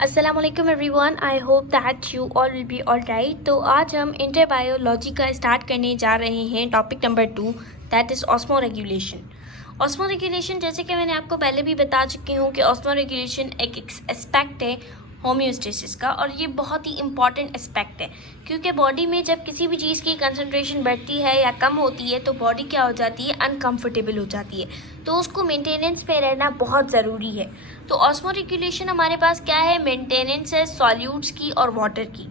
अस्सलामुअलैकुम everyone, I hope that you all will be all right. तो आज हम इंटर बायोलॉजी का स्टार्ट करने जा रहे हैं topic number 2, that is osmo regulation. Osmo regulation, जैसे कि मैंने आपको पहले भी बता चुकी हूँ कि ऑस्मो रेगुलेशन एक एस्पेक्ट है होम्योस्टेसिस का, और ये बहुत ही इंपॉर्टेंट एस्पेक्ट है क्योंकि बॉडी में जब किसी भी चीज़ की कंसंट्रेशन बढ़ती है या कम होती है तो बॉडी क्या हो जाती है, अनकंफर्टेबल हो जाती है, तो उसको मेंटेनेंस पे रहना बहुत ज़रूरी है। तो ऑस्मो रेगुलेशन हमारे पास क्या है, मेंटेनेंस है सॉल्यूट्स की और वाटर की।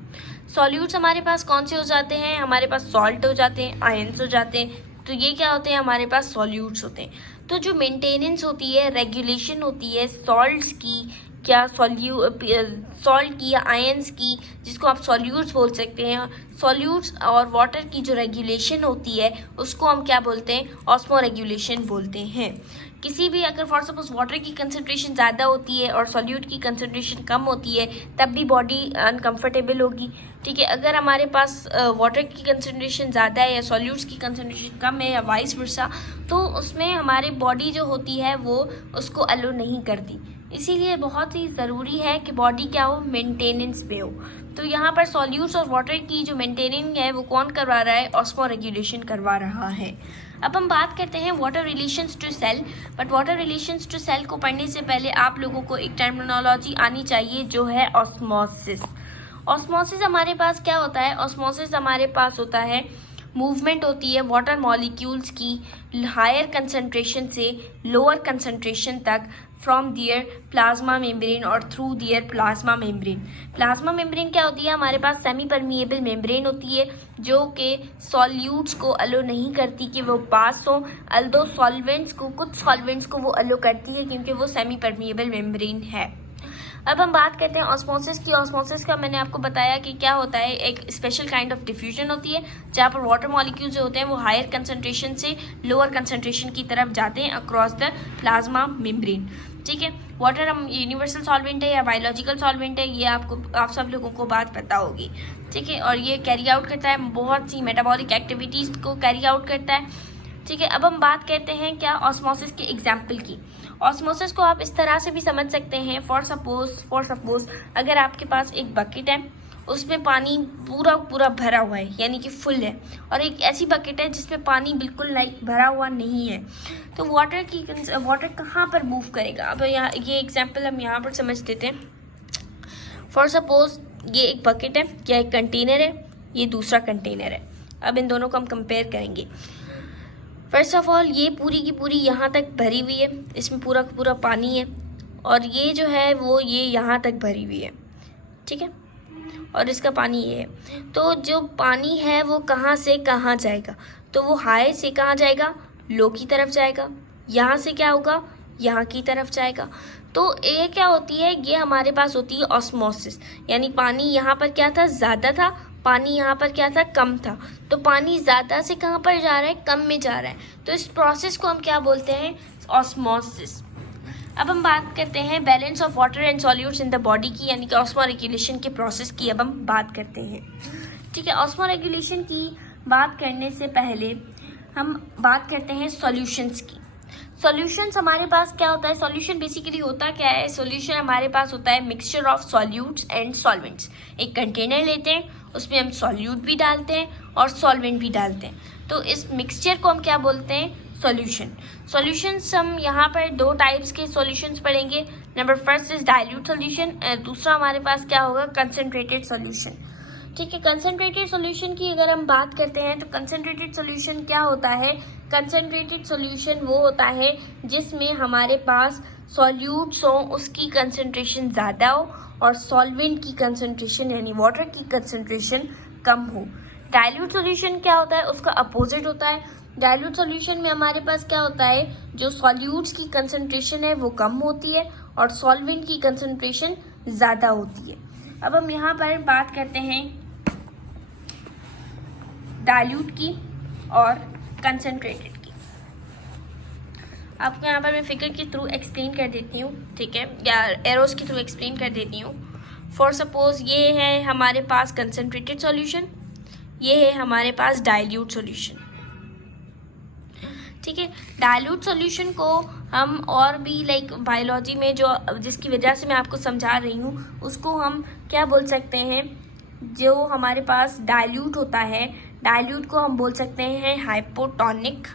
सॉल्यूट्स हमारे पास कौन से हो जाते हैं, हमारे पास सॉल्ट हो जाते हैं, आयंस हो जाते हैं, तो ये क्या होते हैं, हमारे पास सॉल्यूट्स होते हैं। तो जो मेंटेनेंस होती है, रेगुलेशन होती है सॉल्ट्स की, क्या सॉल्ट की या आयंस की, जिसको आप सॉल्यूट्स बोल सकते हैं, सॉल्यूट्स और वाटर की जो रेगुलेशन होती है उसको हम क्या बोलते हैं, ऑस्मो रेगुलेशन बोलते हैं। किसी भी अगर फॉर सपोज वाटर की कंसंट्रेशन ज़्यादा होती है और सॉल्यूट की कंसंट्रेशन कम होती है तब भी बॉडी अनकंफर्टेबल होगी, ठीक है। अगर हमारे पास वाटर की कंसंट्रेशन ज़्यादा है या सॉल्यूट्स की कंसंट्रेशन कम है या वाइस वर्सा, तो उसमें हमारी बॉडी जो होती है वो उसको अलो नहीं करती। इसीलिए बहुत ही ज़रूरी है कि बॉडी क्या हो, मेंटेनेंस पे हो। तो यहाँ पर सॉल्यूट्स और वाटर की जो मेंटेनिंग है वो कौन करवा रहा है, ऑस्मो रेगुलेशन करवा रहा है। अब हम बात करते हैं water relations to cell, but water relations to cell को पढ़ने से पहले आप लोगों को एक टर्मिनोलॉजी आनी चाहिए जो है ऑस्मोसिस। ऑस्मोसिस हमारे पास क्या होता है, ऑस्मोसिस हमारे पास होता है मूवमेंट होती है वाटर मॉलिक्यूल्स की हायर कंसंट्रेशन से लोअर कंसंट्रेशन तक फ्रॉम दियर प्लाज्मा मेम्ब्रेन और through their plasma membrane. Plasma membrane क्या होती है, हमारे पास सेमी परमिएबल मेम्ब्रेन होती है जो कि सॉल्यूट्स को अलो नहीं करती कि वो पास हो, अल्दो सॉल्वेंट्स को, कुछ सॉल्वेंट्स को वो अलो करती है क्योंकि वो सेमी परमिएबल मेम्ब्रेन है। अब हम बात करते हैं ऑस्मोसिस की। ऑस्मोसिस का मैंने आपको बताया कि क्या होता है, एक स्पेशल काइंड ऑफ डिफ्यूजन होती है जहाँ पर वाटर मॉलिक्यूल्स जो होते हैं वो हायर कंसंट्रेशन से लोअर कंसंट्रेशन की तरफ जाते हैं अक्रॉस द प्लाज्मा मेम्ब्रेन, ठीक है। वाटर हम यूनिवर्सल सॉल्वेंट है या बायोलॉजिकल सॉल्वेंट है, ये आप सब लोगों को बात पता होगी, ठीक है। और ये कैरी आउट करता है बहुत सी मेटाबॉलिक एक्टिविटीज़ को कैरी आउट करता है, ठीक है। अब हम बात करते हैं क्या ऑस्मोसिस के एग्जाम्पल की। ऑस्मोसिस को आप इस तरह से भी समझ सकते हैं, फॉर सपोज अगर आपके पास एक बकेट है, उसमें पानी पूरा पूरा भरा हुआ है यानी कि फुल है, और एक ऐसी बकेट है जिसमें पानी बिल्कुल भरा हुआ नहीं है, तो वाटर कहाँ पर मूव करेगा। अब यहाँ ये एग्जाम्पल हम यहाँ पर समझ लेते हैं। फॉर सपोज ये एक बकेट है या एक कंटेनर है, ये दूसरा कंटेनर है। अब इन दोनों को हम कंपेयर करेंगे। फर्स्ट ऑफ ऑल ये पूरी की पूरी यहाँ तक भरी हुई है, इसमें पूरा पूरा पानी है, और ये जो है वो ये यहाँ तक भरी हुई है, ठीक है, और इसका पानी ये है। तो जो पानी है वो कहाँ से कहाँ जाएगा, तो वो हाई से कहाँ जाएगा, लो की तरफ जाएगा, यहाँ से क्या होगा, यहाँ की तरफ जाएगा। तो ये क्या होती है, ये हमारे पास होती है ऑस्मोसिस, यानी पानी यहाँ पर क्या था, ज़्यादा था, पानी यहाँ पर क्या था, कम था, तो पानी ज़्यादा से कहाँ पर जा रहा है, कम में जा रहा है, तो इस प्रोसेस को हम क्या बोलते हैं, ऑस्मोसिस। अब हम बात करते हैं balance of water and solutes in the body की, यानी कि ऑस्मो रेगुलेशन के प्रोसेस की अब हम बात करते हैं, ठीक है। ऑस्मो रेगुलेशन की बात करने से पहले हम बात करते हैं सॉल्यूशंस की। सॉल्यूशंस हमारे पास क्या होता है, सॉल्यूशन बेसिकली होता क्या है, सॉल्यूशन हमारे पास होता है mixture of solutes and solvents. एक कंटेनर लेते हैं, उसमें हम सॉल्यूट भी डालते हैं और सॉल्वेंट भी डालते हैं, तो इस मिक्सचर को हम क्या बोलते हैं, सॉल्यूशन। सॉल्यूशंस हम यहाँ पर दो टाइप्स के सॉल्यूशंस पढ़ेंगे। Number first is dilute solution, दूसरा हमारे पास क्या होगा, कंसनट्रेटेड सॉल्यूशन, ठीक है। कंसनट्रेटेड सॉल्यूशन की अगर हम बात करते हैं तो कंसनट्रेटेड सॉल्यूशन क्या होता है, कंसनट्रेटेड सॉल्यूशन वो होता है जिसमें हमारे पास सॉल्यूट्स हो, उसकी कंसनट्रेशन ज़्यादा हो, और सॉल्वेंट की कंसनट्रेशन यानी वाटर की कंसनट्रेशन कम हो। डाइल्यूट सॉल्यूशन क्या होता है, उसका अपोजिट होता है। डाइल्यूट सॉल्यूशन में हमारे पास क्या होता है, जो सॉल्यूट्स की कंसनट्रेशन है वो कम होती है और सॉल्वेंट की कंसनट्रेशन ज़्यादा होती है। अब हम यहाँ पर बात करते हैं डाइल्यूट की और कंसनट्रेटेड की। आपको यहाँ पर मैं फिगर के थ्रू एक्सप्लेन कर देती हूँ, ठीक है, या एरोस के थ्रू एक्सप्लेन कर देती हूँ। फॉर सपोज ये है हमारे पास कंसनट्रेटेड सॉल्यूशन, ये है हमारे पास डाइल्यूट सॉल्यूशन, ठीक है। डाइल्यूट सॉल्यूशन को हम और भी लाइक बायोलॉजी में जो जिसकी वजह से मैं आपको समझा रही हूँ उसको हम क्या बोल सकते हैं, जो हमारे पास डाइल्यूट होता है, डाइल्यूट को हम बोल सकते हैं हाइपोटोनिक।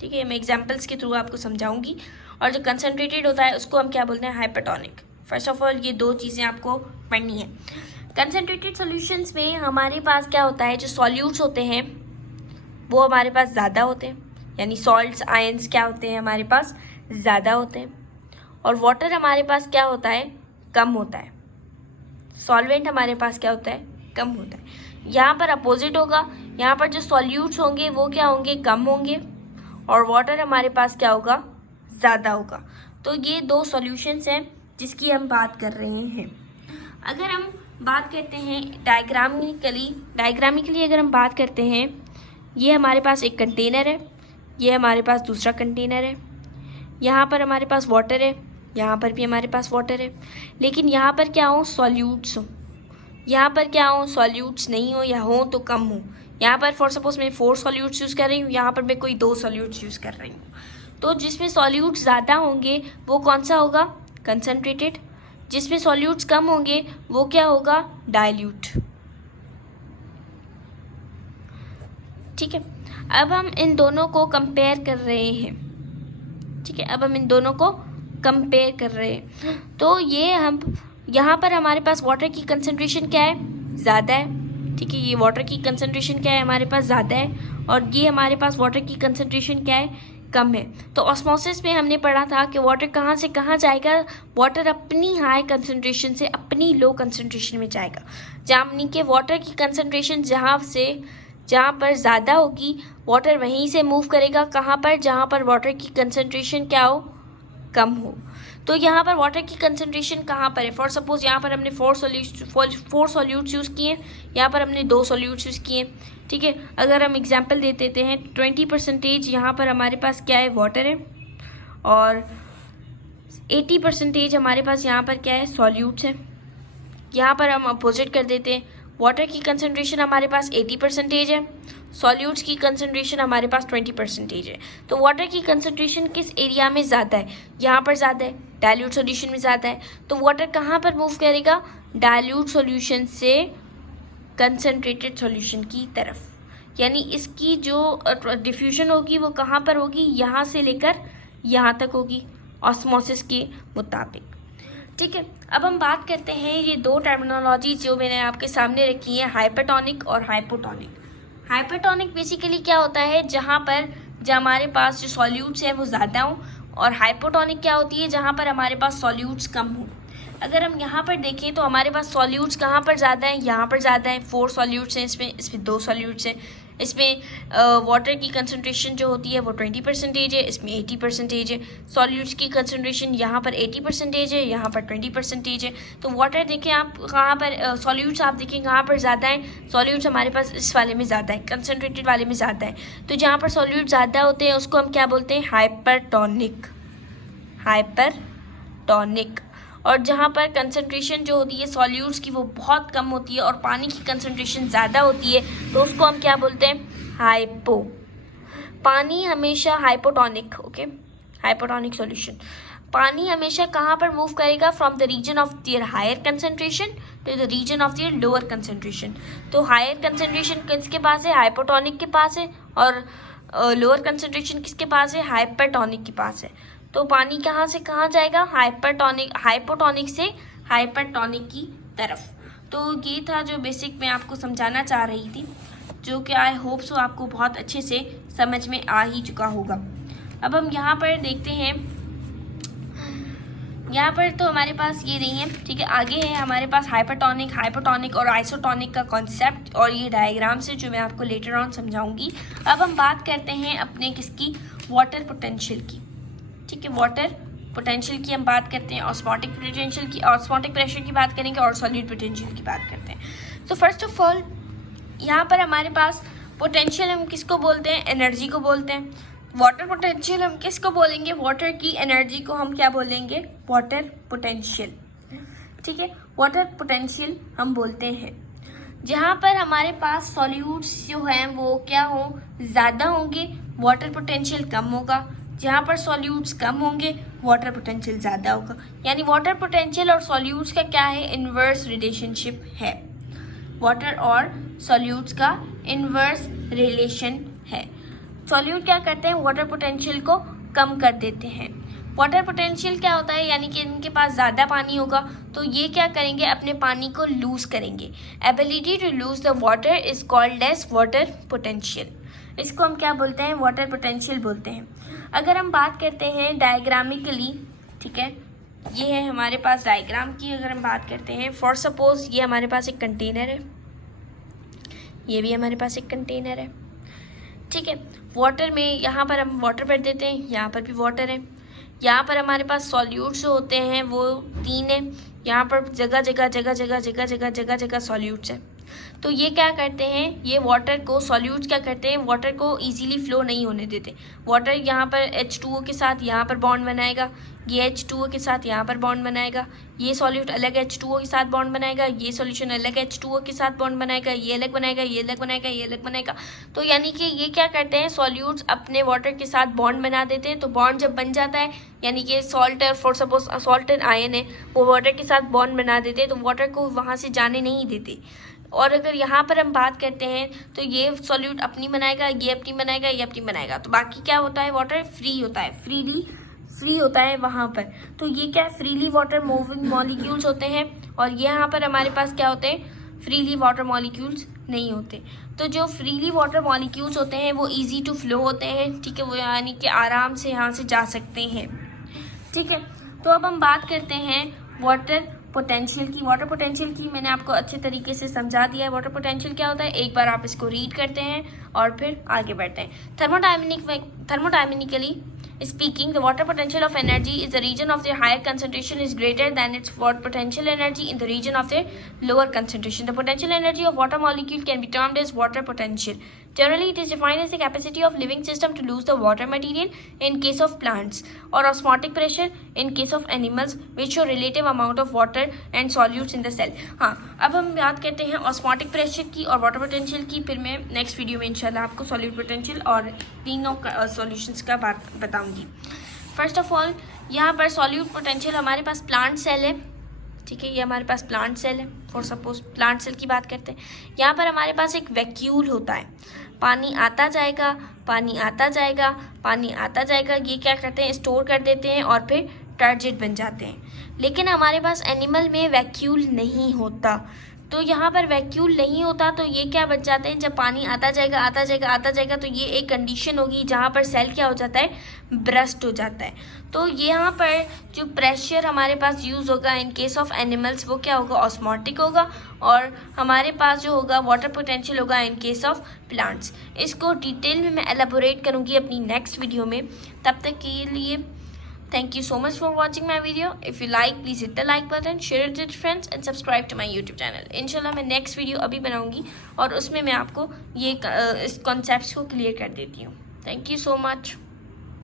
ठीक है, मैं एग्जांपल्स के थ्रू आपको समझाऊंगी। और जो कंसनट्रेटेड होता है उसको हम क्या बोलते हैं, हाइपोटोनिक। फर्स्ट ऑफ ऑल ये दो चीज़ें आपको पढ़नी है। कंसनट्रेटेड सॉल्यूशंस में हमारे पास क्या होता है, जो सॉल्यूट्स होते हैं वो हमारे पास ज़्यादा होते हैं, यानी सॉल्ट्स आयंस क्या होते हैं हमारे पास ज़्यादा होते हैं, और वाटर हमारे पास क्या होता है, कम होता है। सॉल्वेंट हमारे पास क्या होता है, कम होता है। यहाँ पर अपोजिट होगा, यहाँ पर जो सॉल्यूट्स होंगे वो क्या होंगे, कम होंगे, और वाटर हमारे पास क्या होगा, ज़्यादा होगा। तो ये दो सॉल्यूशंस हैं जिसकी हम बात कर रहे हैं। अगर हम बात करते हैं डायग्रामिकली अगर हम बात करते हैं, ये हमारे पास एक कंटेनर है, ये हमारे पास दूसरा कंटेनर है, यहाँ पर हमारे पास वाटर है, यहाँ पर भी हमारे पास वाटर है, लेकिन यहाँ पर क्या हो, सॉल्यूट्स हो, यहाँ पर क्या हो, सॉल्यूट्स नहीं हो, या हो तो कम हो। यहाँ पर फॉर सपोज मैं 4 सॉल्यूट्स यूज़ कर रही हूँ, यहाँ पर मैं कोई 2 सॉल्यूट्स यूज़ कर रही हूँ। तो जिसमें सॉल्यूट्स ज़्यादा होंगे वो कौन सा होगा, कंसनट्रेटेड। जिसमें सॉल्यूट्स कम होंगे वो क्या होगा, डाइल्यूट। ठीक है, अब हम इन दोनों को कंपेयर कर रहे हैं। ठीक है, अब हम इन दोनों को कंपेयर कर रहे हैं। तो ये हम यहाँ पर हमारे पास वाटर की कंसंट्रेशन क्या है, ज़्यादा है। ठीक है, ये वाटर की कंसंट्रेशन क्या है हमारे पास, ज़्यादा है, और ये हमारे पास वाटर की कंसंट्रेशन क्या है, कम है। तो ऑस्मोसिस में हमने पढ़ा था कि वाटर कहाँ से कहाँ जाएगा, वाटर अपनी हाई कंसंट्रेशन से अपनी लो कंसंट्रेशन में जाएगा। यानी कि वाटर की कंसंट्रेशन जहाँ पर ज़्यादा होगी वाटर वहीं से मूव करेगा, कहाँ पर, जहाँ पर वाटर की कंसंट्रेशन क्या हो, कम हो। तो यहाँ पर वाटर की कंसंट्रेशन कहाँ पर है, फॉर सपोज यहाँ पर हमने 4 सॉल्यूट्स यूज़ किए, यहाँ पर हमने 2 सॉल्यूट्स यूज़ किए। ठीक है, अगर हम एग्जांपल दे देते हैं, 20% यहाँ पर हमारे पास क्या है, वाटर है, और 80% हमारे पास यहाँ पर क्या है, सॉल्यूट्स है। यहाँ पर हम अपोजिट कर देते हैं, वाटर की कंसंट्रेशन हमारे पास 80% है, सॉल्यूट्स की कंसंट्रेशन हमारे पास 20% है। तो वाटर की कंसंट्रेशन किस एरिया में ज़्यादा है, यहाँ पर ज़्यादा है, डाइल्यूट सॉल्यूशन में ज़्यादा है। तो वाटर कहाँ पर मूव करेगा, डाइल्यूट सॉल्यूशन से कंसंट्रेटेड सॉल्यूशन की तरफ, यानी इसकी जो डिफ्यूजन होगी वो कहाँ पर होगी, यहाँ से लेकर यहाँ तक होगी ऑस्मोसिस के मुताबिक। ठीक है, अब हम बात करते हैं ये दो टर्मिनोलॉजी जो मैंने आपके सामने रखी है, हाइपरटोनिक और हाइपोटोनिक। हाइपरटोनिक बेसिकली क्या होता है, जहाँ पर हमारे पास जो सॉल्यूट्स हैं वो ज़्यादा हों, और हाइपोटोनिक क्या होती है, जहाँ पर हमारे पास सॉल्यूट्स कम हों। अगर हम यहाँ पर देखें तो हमारे पास सॉल्यूट्स कहाँ पर ज़्यादा हैं, यहाँ पर ज़्यादा हैं, 4 सॉल्यूट्स हैं, इसमें 2 सॉल्यूट्स हैं। इसमें वाटर की कंसंट्रेशन जो होती है वो 20% है, इसमें 80% है। सॉल्यूट्स की कंसंट्रेशन यहाँ पर 80% है, यहाँ पर 20% है। तो वाटर देखें आप कहाँ पर, सॉल्यूट्स आप देखें कहाँ पर ज़्यादा है, सॉल्यूट्स हमारे पास इस वाले में ज़्यादा है, कंसनट्रेटेड वाले में ज़्यादा है। तो जहाँ पर सॉल्यूट ज़्यादा होते हैं उसको हम क्या बोलते हैं, हाइपरटोनिक। और जहाँ पर कंसंट्रेशन जो होती है सॉल्यूट्स की वो बहुत कम होती है और पानी की कंसंट्रेशन ज़्यादा होती है, तो उसको हम क्या बोलते हैं, हाइपो। पानी हमेशा हाइपोटोनिक, ओके, हाइपोटोनिक सॉल्यूशन। पानी हमेशा कहाँ पर मूव करेगा, from the region of their higher concentration to the region of their lower concentration. तो हायर कंसंट्रेशन किसके पास है, हाइपोटोनिक के पास है, और लोअर कंसंट्रेशन किसके पास है, हाइपरटोनिक के पास है। तो पानी कहाँ से कहाँ जाएगा, हाइपोटोनिक से हाइपरटोनिक की तरफ। तो ये था जो बेसिक मैं आपको समझाना चाह रही थी, जो कि आई होप सो आपको बहुत अच्छे से समझ में आ ही चुका होगा। अब हम यहाँ पर देखते हैं, यहाँ पर तो हमारे पास ये नहीं है, ठीक है। आगे है हमारे पास हाइपरटोनिक, हाइपोटोनिक और आइसोटोनिक का कॉन्सेप्ट, और ये डायग्राम से जो मैं आपको लेटर ऑन समझाऊंगी। अब हम बात करते हैं अपने किसकी, वाटर पोटेंशियल की। ठीक है, वाटर पोटेंशियल की हम बात करते हैं, ऑस्मोटिक पोटेंशियल की, ऑस्मोटिक प्रेशर की बात करेंगे, और सॉल्यूट पोटेंशियल की बात करते हैं। तो फर्स्ट ऑफ ऑल यहाँ पर हमारे पास पोटेंशियल हम किसको बोलते हैं, एनर्जी को बोलते हैं। वाटर पोटेंशियल हम किसको बोलेंगे, वाटर की एनर्जी को हम क्या बोलेंगे, वाटर पोटेंशियल। ठीक है, वाटर पोटेंशियल हम बोलते हैं। जहाँ पर हमारे पास सॉल्यूट्स जो हैं वो क्या हो, ज़्यादा होंगे, वाटर पोटेंशियल कम होगा। जहाँ पर सॉल्यूट्स कम होंगे, वाटर पोटेंशियल ज़्यादा होगा। यानी वाटर पोटेंशियल और सॉल्यूट्स का क्या है, इन्वर्स रिलेशनशिप है। वाटर और सॉल्यूट्स का इन्वर्स रिलेशन है। सॉल्यूट क्या करते हैं, वाटर पोटेंशियल को कम कर देते हैं। वाटर पोटेंशियल क्या होता है, यानी कि इनके पास ज़्यादा पानी होगा तो ये क्या करेंगे, अपने पानी को लूज़ करेंगे। Ability to lose the water is called as water potential. इसको हम क्या बोलते हैं, वाटर पोटेंशियल बोलते हैं। अगर हम बात करते हैं डायग्रामिकली, ठीक है, ये है हमारे पास डायग्राम की अगर हम बात करते हैं, फॉर सपोज ये हमारे पास एक कंटेनर है, ये भी हमारे पास एक कंटेनर है, ठीक है। वाटर में यहाँ पर हम वाटर भर देते हैं, यहाँ पर भी वाटर है। यहाँ पर हमारे पास सॉल्यूट्स जो होते हैं वो 3 है, यहाँ पर जगह सॉल्यूट्स है। तो ये क्या करते हैं, ये वाटर को, सॉल्यूट्स क्या करते हैं, वाटर को इजीली फ्लो नहीं होने देते। वाटर यहाँ पर H2O के साथ यहाँ पर बॉन्ड बनाएगा, ये H2O के साथ यहाँ पर बॉन्ड बनाएगा, ये सॉल्यूट अलग H2O के साथ बॉन्ड बनाएगा, ये सॉल्यूशन अलग H2O के साथ बॉन्ड बनाएगा, ये अलग बनाएगा, ये अलग बनाएगा, ये अलग बनाएगा। तो यानी कि ये क्या करते हैं, सॉल्यूट्स अपने वाटर के साथ बॉन्ड बना देते हैं। तो बॉन्ड जब बन जाता है, यानी कि सॉल्ट है, for suppose salt and ion है, वो वाटर के साथ बॉन्ड बना देते हैं, तो वाटर को वहाँ से जाने नहीं देते। और अगर यहाँ पर हम बात करते हैं तो ये सॉल्यूट अपनी बनाएगा, ये अपनी बनाएगा, ये अपनी बनाएगा, तो बाकी क्या होता है, वाटर फ्री होता है, फ्री होता है वहाँ पर। तो ये क्या, फ्रीली वाटर मूविंग मॉलिक्यूल्स होते हैं। और ये यहाँ पर हमारे पास क्या होते हैं, फ्रीली वाटर मॉलिक्यूल्स नहीं होते। तो जो फ्रीली वाटर मॉलिक्यूल्स होते हैं वो इजी टू फ्लो होते हैं, ठीक है, वो यानी कि आराम से यहाँ से जा सकते हैं, ठीक है। तो अब हम बात करते हैं वाटर पोटेंशियल की। वाटर पोटेंशियल की मैंने आपको अच्छे तरीके से समझा दिया है। वाटर पोटेंशियल क्या होता है, एक बार आप इसको रीड करते हैं और फिर आगे बढ़ते हैं। Thermodynamically speaking, the water potential of energy is the region of their higher concentration is greater than its potential energy in the region of their lower concentration. The potential energy of water molecule can be termed as water potential. Generally, it is defined as the capacity of living system to lose the water material in case of plants, or osmotic pressure in case of animals, which show relative amount of water and solutes in the cell. हाँ, अब हम बात करते हैं osmotic pressure की और water potential की। फिर मैं नेक्स्ट वीडियो में इंशाल्लाह आपको सॉल्यूट पोटेंशियल और तीनों सॉल्यूशंस का बात बताऊंगी। फर्स्ट ऑफ ऑल, यहाँ पर सॉल्यूट पोटेंशियल हमारे पास प्लांट सेल है, ठीक है, ये हमारे पास प्लांट सेल है। फॉर सपोज प्लांट सेल की बात करते हैं, यहाँ पर हमारे पास एक वैक्यूल होता है, पानी आता जाएगा, पानी आता जाएगा, पानी आता जाएगा, ये क्या करते हैं, स्टोर कर देते हैं और फिर टर्जिट बन जाते हैं। लेकिन हमारे पास एनिमल में वैक्यूल नहीं होता। तो यहाँ पर वैक्यूल नहीं होता तो ये क्या बच जाते हैं, जब पानी आता जाएगा आता जाएगा आता जाएगा तो ये एक कंडीशन होगी जहाँ पर सेल क्या हो जाता है, ब्रस्ट हो जाता है। तो यहाँ पर जो प्रेशर हमारे पास यूज़ होगा इन केस ऑफ एनिमल्स वो क्या होगा, ऑस्मोटिक होगा, और हमारे पास जो होगा वाटर पोटेंशियल होगा इन केस ऑफ प्लांट्स। इसको डिटेल में मैं एलेबोरेट करूँगी अपनी नेक्स्ट वीडियो में। तब तक के लिए thank you so much for watching my video. If you like, please hit the like button, share it with friends and subscribe to my YouTube channel. इंशाल्लाह मैं नेक्स्ट वीडियो अभी बनाऊंगी और उसमें मैं आपको ये इस कॉन्सेप्ट्स को क्लियर कर देती हूँ। Thank you so much.